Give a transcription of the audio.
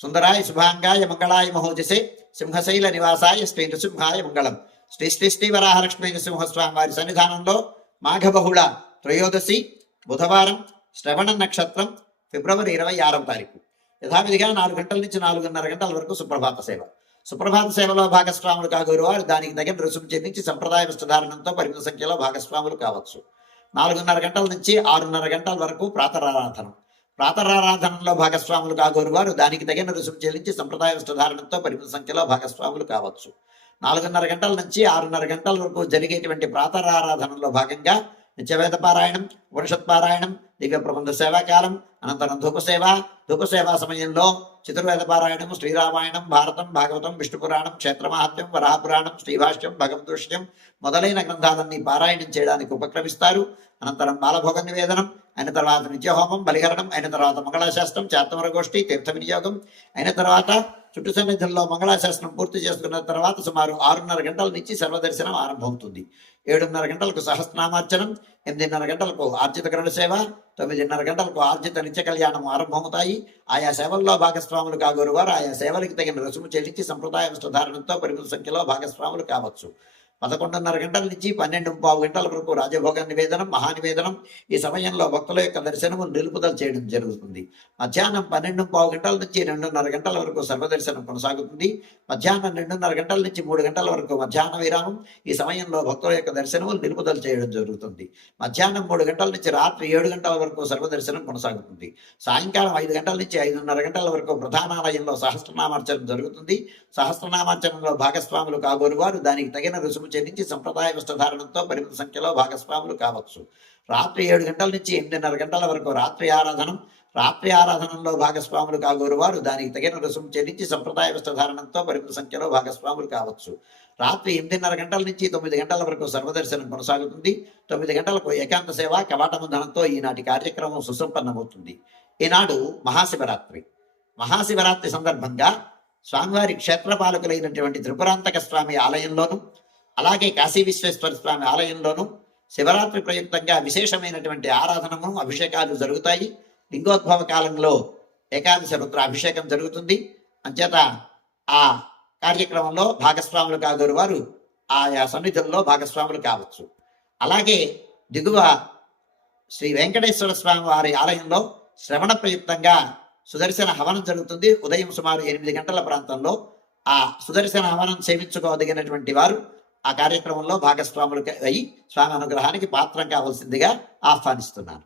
సుందరాయ శుభాంగాయ మంగళాయ మహోజసే సింహశైల నివాసాయ శ్రీ నృసింహాయ మంగళం. శ్రీ శ్రీ శ్రీ వరాహలక్ష్మీ నృసింహస్వామి వారి సన్నిధానంలో మాఘబహుళ త్రయోదశి బుధవారం శ్రవణ నక్షత్రం ఫిబ్రవరి 26వ తారీఖు యథావిధిగా 4 గంటల నుంచి 4:30 గంటల వరకు సుప్రభాత సేవ. సుప్రభాత సేవలో భాగస్వాములు కాగోరు వారు దానికి తగిన రుసుము చెల్లించి సంప్రదాయ వస్త్రధారణంతో పరిమిత సంఖ్యలో భాగస్వాములు కావచ్చు. 4:30 గంటల నుంచి 6:30 గంటల వరకు ప్రాతరారాధనం. ప్రాతరారాధనలో భాగస్వాములు కాగోరు వారు దానికి తగిన రుసుము చెల్లించి సంప్రదాయ వస్త్రధారణంతో పరిమిత సంఖ్యలో భాగస్వాములు కావచ్చు. 4:30 గంటల నుంచి 6:30 గంటల వరకు జరిగేటువంటి ప్రాతరారాధనలో భాగంగా నిత్యవేద పారాయణం, ఉపనిషత్ పారాయణం, దివ్య ప్రబంధ సేవాకాలం, అనంతరం ధూపసేవా సమయంలో చతుర్వేద పారాయణం, శ్రీరామాయణం, భారతం, భాగవతం, విష్ణు పురాణం, క్షేత్రమహాత్మ్యం, వరాహపురాణం, శ్రీభాష్యం, భగవద్గీత మొదలైన గ్రంథాలన్నీ పారాయణం చేయడానికి ఉపక్రమిస్తారు. అనంతరం బాలభోగ నివేదనం అయిన తర్వాత నిత్యహోమం, బలిహరణం అయిన తర్వాత మంగళాశాస్త్రం, చాత్తమర గోష్ఠి, తీర్థ వినియోగం అయిన తర్వాత చుట్టు సన్నిధుల్లో మంగళాశాస్త్రం పూర్తి చేసుకున్న తర్వాత సుమారు 6:30 గంటల నుంచి సర్వదర్శనం ఆరంభమవుతుంది. 7:30 గంటలకు సహస్రనామార్చనం, 8:30 గంటలకు ఆర్జిత గరుడ సేవ, 9:30 గంటలకు ఆర్జిత నిత్య కళ్యాణం ఆరంభమవుతాయి. ఆయా సేవల్లో భాగస్వాములు కాగోరు వారు ఆయా సేవలకు తగిన రుసుము చెల్లించి సంప్రదాయ వస్త్రధారణంతో పరిమిత సంఖ్యలో భాగస్వాములు కావచ్చు. 11:30 గంటల నుంచి 12:15 గంటల వరకు రాజభోగ నివేదనం, మహానివేదనం. ఈ సమయంలో భక్తుల యొక్క దర్శనము నిలుపుదల చేయడం జరుగుతుంది. మధ్యాహ్నం 12:15 గంటల నుంచి 2:30 గంటల వరకు సర్వదర్శనం కొనసాగుతుంది. మధ్యాహ్నం 2:30 గంటల నుంచి 3 గంటల వరకు మధ్యాహ్న విరామం. ఈ సమయంలో భక్తుల యొక్క దర్శనము నిలుపుదల చేయడం జరుగుతుంది. మధ్యాహ్నం 3 గంటల నుంచి రాత్రి 7 గంటల వరకు సర్వదర్శనం కొనసాగుతుంది. సాయంకాలం 5 గంటల నుంచి 5:30 గంటల వరకు ప్రధానాలయంలో సహస్రనామార్చనం జరుగుతుంది. సహస్రనామార్చనంలో భాగస్వాములు కాగోరు వారు దానికి తగిన రుసుము చెల్లించి సంప్రదాయ వస్త్రధారణంతో పరిమిత సంఖ్యలో భాగస్వాములు కావచ్చు. రాత్రి 7 గంటల నుంచి 8:30 గంటల వరకు రాత్రి ఆరాధనం. రాత్రి ఆరాధనలో భాగస్వాములు కాగోరు వారు దానికి తగిన రుసుము చెల్లించి సంప్రదాయ వస్త్రధారణంతో పరిమిత సంఖ్యలో భాగస్వాములు కావచ్చు. రాత్రి 8:30 గంటల నుంచి 9 గంటల వరకు సర్వదర్శనం కొనసాగుతుంది. 9 గంటలకు ఏకాంత సేవ కవాటబంధనంతో ఈనాటి కార్యక్రమం సుసంపన్నమవుతుంది. ఈనాడు మహాశివరాత్రి. మహాశివరాత్రి సందర్భంగా స్వామివారి క్షేత్రపాలకులైనటువంటి త్రిపురాంతక స్వామి ఆలయంలోను, అలాగే కాశీ విశ్వేశ్వర స్వామి ఆలయంలోను శివరాత్రి ప్రయుక్తంగా విశేషమైనటువంటి ఆరాధనము, అభిషేకాలు జరుగుతాయి. లింగోద్భవ కాలంలో ఏకాదశి రుద్ర అభిషేకం జరుగుతుంది. అంచేత ఆ కార్యక్రమంలో భాగస్వాములు కాగోరు వారు ఆయా సన్నిధుల్లో భాగస్వాములు కావచ్చు. అలాగే దిగువ శ్రీ వెంకటేశ్వర స్వామి వారి ఆలయంలో శ్రవణ ప్రయుక్తంగా సుదర్శన హవనం జరుగుతుంది. ఉదయం సుమారు 8 గంటల ప్రాంతంలో ఆ సుదర్శన హవనం సేవించుకోదగినటువంటి వారు ఆ కార్యక్రమంలో భాగస్వాములు అయి స్వామి అనుగ్రహానికి పాత్రం కావాల్సిందిగా ఆహ్వానిస్తున్నాను.